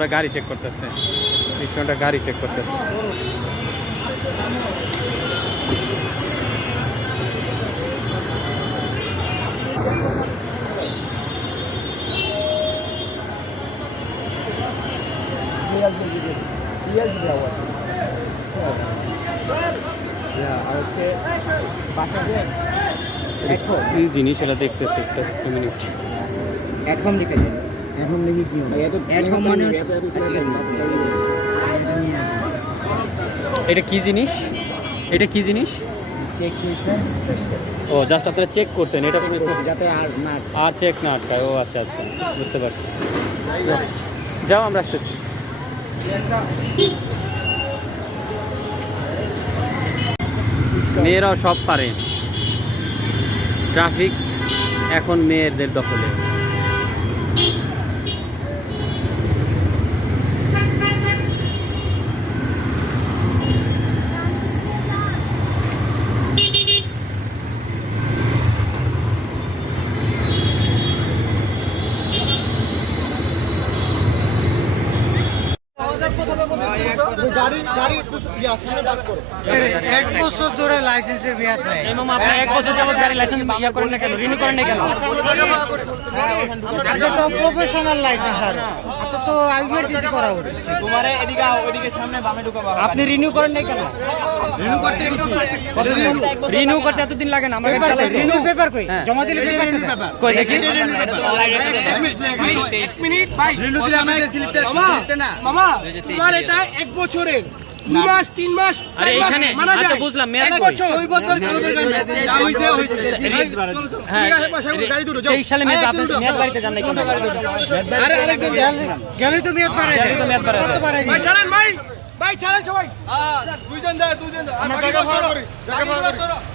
ওরা গাড়ি চেক করতেছে, নিশ্চয়টা গাড়ি চেক করতেছে। কি জিনিস এটা দেখতেছি একটা মিনিট। এখন লিখে দেন, এখন লিখে কি হবে? এখন মানে এটা কি জিনিস? এটা কি জিনিস? চেক হয়েছে, ও জাস্ট আপনারা চেক করছেন এটা যাতে আর চেক না আটকায়। ও আচ্ছা আচ্ছা, বুঝতে পারছি। যাও আমরা আসতেছি। মেয়েরাও সব পারে, ট্রাফিক এখন মেয়েদের দখলে। এক বছর ধরে লাইসেন্সের মেয়াদ নাই। এক বছর যাবত গাড়ি লাইসেন্স ইয়া করেন না কেন, রিনিউ করেন না কেন? এটা তো প্রফেশনাল লাইসেন্স, আর এটা তো আইডেন্টিটি করা উচিত। তোমারে এদিকে ওদিকে সামনে বামে ঢুকাবো। আপনি রিনিউ করেন না কেন? রিনিউ করতে এতদিন লাগে না? আমার গাড়ি চালাই তো। রিনিউ পেপার কই? হ্যাঁ। জমা দিলে পেপার না। কই দেখি। মামা তোমার এটা 1 বছরের 2 মাস 3 মাস আরে এখানে আচ্ছা বুঝলাম, মেয়াদ কই? হ্যাঁ, 23 সালে মেয়াদ। আপনি মেয়াদ বাড়িতে যান না কেন? আরে আরেকদিন গেলেই তো মেয়াদ বাড়ায় দেয়। তো মেয়াদ বাড়ায় কত বাড়ায় ভাই দেয়? ছাড়েন ভাই, ভাই ছাড়েন সবাই। আমরা জায়গা ভাড়া করি, জায়গা ভাড়া করি।